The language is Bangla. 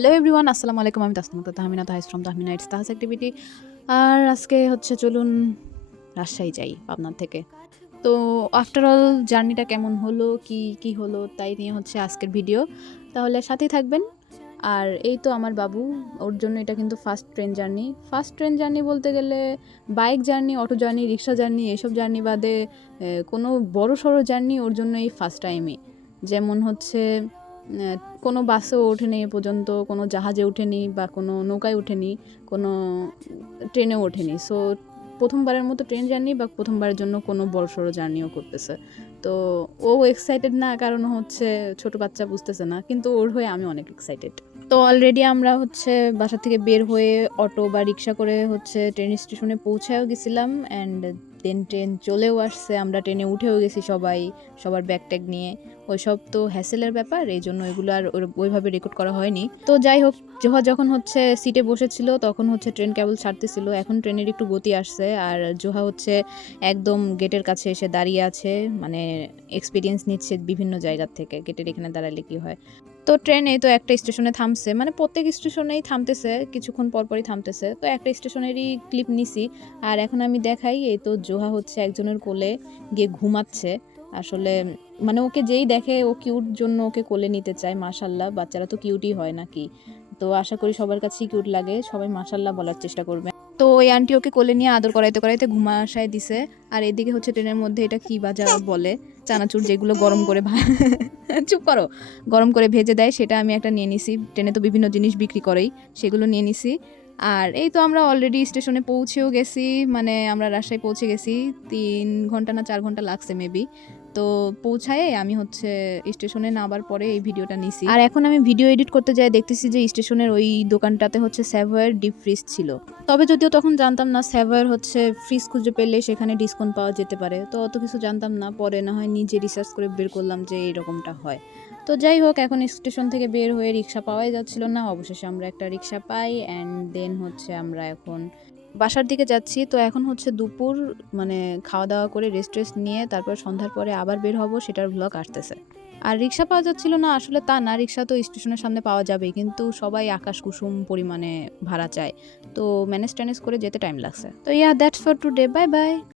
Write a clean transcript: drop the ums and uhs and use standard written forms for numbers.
হ্যালো এভরিওয়ান, আসসালামু আলাইকুম। আমি তাসনিমা তাহমিনা তাহিস from Tahmina it's Taha's activity. আর আজকে হচ্ছে চলুন রাজশাহী যাই পাবনা থেকে। তো আফটার অল জার্নিটা কেমন হলো, কি হলো তাই নিয়ে হচ্ছে আজকের ভিডিও। তাহলে সাথেই থাকবেন। আর এই তো আমার বাবু, ওর জন্য এটা কিন্তু first train journey. First train journey বলতে গেলে বাইক জার্নি, অটো জার্নি, রিক্সা জার্নি এসব জার্নি বাদে কোনো বড় সড়ো জার্নি ওর জন্য এই ফার্স্ট টাইমই। যেমন হচ্ছে কোনো বাসেও ওঠেনি এ পর্যন্ত, কোনো জাহাজে ওঠেনি বা কোনো নৌকায় ওঠেনি, কোনো ট্রেনেও ওঠেনি। সো প্রথমবারের মতো ট্রেন জার্নি বা প্রথমবারের জন্য কোনো বড়সড় জার্নিও করতেছে। তো ও এক্সাইটেড না, কারণ হচ্ছে ছোট বাচ্চা বুঝতেছে না, কিন্তু ওর হয়ে আমি অনেক এক্সাইটেড। তো অলরেডি আমরা হচ্ছে বাসা থেকে বের হয়ে অটো বা রিক্সা করে হচ্ছে ট্রেন স্টেশনে পৌঁছায়ও গেছিলাম, অ্যান্ড দেন ট্রেন চলেও আসছে। আমরা ট্রেনে উঠেও গেছি সবাই, সবার ব্যাগ ট্যাগ নিয়ে। ওইসব তো হ্যাসেলের ব্যাপার, এই জন্য এগুলো আর ওইভাবে রেকর্ড করা হয়নি। তো যাই হোক, জোহা যখন হচ্ছে সিটে বসেছিল তখন হচ্ছে ট্রেন কেবল ছাড়তেছিল। এখন ট্রেনের একটু গতি আসছে, আর জোহা হচ্ছে একদম গেটের কাছে এসে দাঁড়িয়ে আছে, মানে এক্সপিরিয়েন্স নিচ্ছে বিভিন্ন জায়গার থেকে গেটের এখানে দাঁড়ালে কি হয়। তো ট্রেন এই তো একটা স্টেশনে থামছে, মানে প্রত্যেক স্টেশনেই থামতেছে, কিছুক্ষণ পরপরই থামতেছে। তো একটা স্টেশনেরই ক্লিপ নিছি। আর এখন আমি দেখাই, এই তো জোহা হচ্ছে একজনের কোলে গিয়ে ঘুমাচ্ছে। আসলে মানে ওকে যেই দেখে ও কিউট জন্য ওকে কোলে নিতে চায়। মাশাল্লাহ, বাচ্চারা তো কিউটই হয় নাকি। তো আশা করি সবার কাছেই কিউট লাগে, সবাই মাশাল্লাহ বলার চেষ্টা করবে। তো ওই আন্টি ওকে কোলে নিয়ে আদর করাইতে করাইতে ঘুমাশায় দিছে। আর এদিকে হচ্ছে ট্রেনের মধ্যে এটা কি বাজা বলে, চানাচুর যেগুলো গরম করে চুপ করো, গরম করে ভেজে দেয়, সেটা আমি একটা নিয়ে নিছি। ট্রেনে তো বিভিন্ন জিনিস বিক্রি করেই, সেগুলো নিয়ে নিছি। আর এই তো আমরা অলরেডি স্টেশনে পৌঁছেও গেছি, মানে আমরা রাজশাহী পৌঁছে গেছি। 3 ঘন্টা না 4 ঘন্টা লাগছে মেবি। তো পৌঁছায় আমি হচ্ছে স্টেশনে নামার পরে এই ভিডিওটা নিছি। আর এখন আমি ভিডিও এডিট করতে যাই, দেখতেছি যে স্টেশনের ওই দোকানটাতে হচ্ছে স্যাভয়ের ডিপ ফ্রিজ ছিল। তবে যদিও তখন জানতাম না স্যাভয়ের হচ্ছে ফ্রিজ খুঁজে পেলে সেখানে ডিসকাউন্ট পাওয়া যেতে পারে, তো অত কিছু জানতাম না। পরে না হয় নিজে রিসার্চ করে বের করলাম যে এরকমটা হয়। তো যাই হোক, এখন স্টেশন থেকে বের হয়ে রিক্সা পাওয়াই যাচ্ছিল না, অবশেষে আমরা একটা রিক্সা পাই, অ্যান্ড দেন হচ্ছে আমরা এখন বাসার দিকে যাচ্ছি। তো এখন হচ্ছে দুপুর, মানে খাওয়া দাওয়া করে রেস্ট টেস্ট নিয়ে তারপর সন্ধ্যার পরে আবার বের হব, সেটার ভ্লগ আসতেছে। আর রিক্সা পাওয়া যাচ্ছিল না আসলে তা না, রিক্সা তো স্টেশনের সামনে পাওয়া যাবে, কিন্তু সবাই আকাশ কুসুম পরিমাণে ভাড়া চায়। তো ম্যানেজ ট্যানেজ করে যেতে টাইম লাগছে। তো that's for today, bye bye.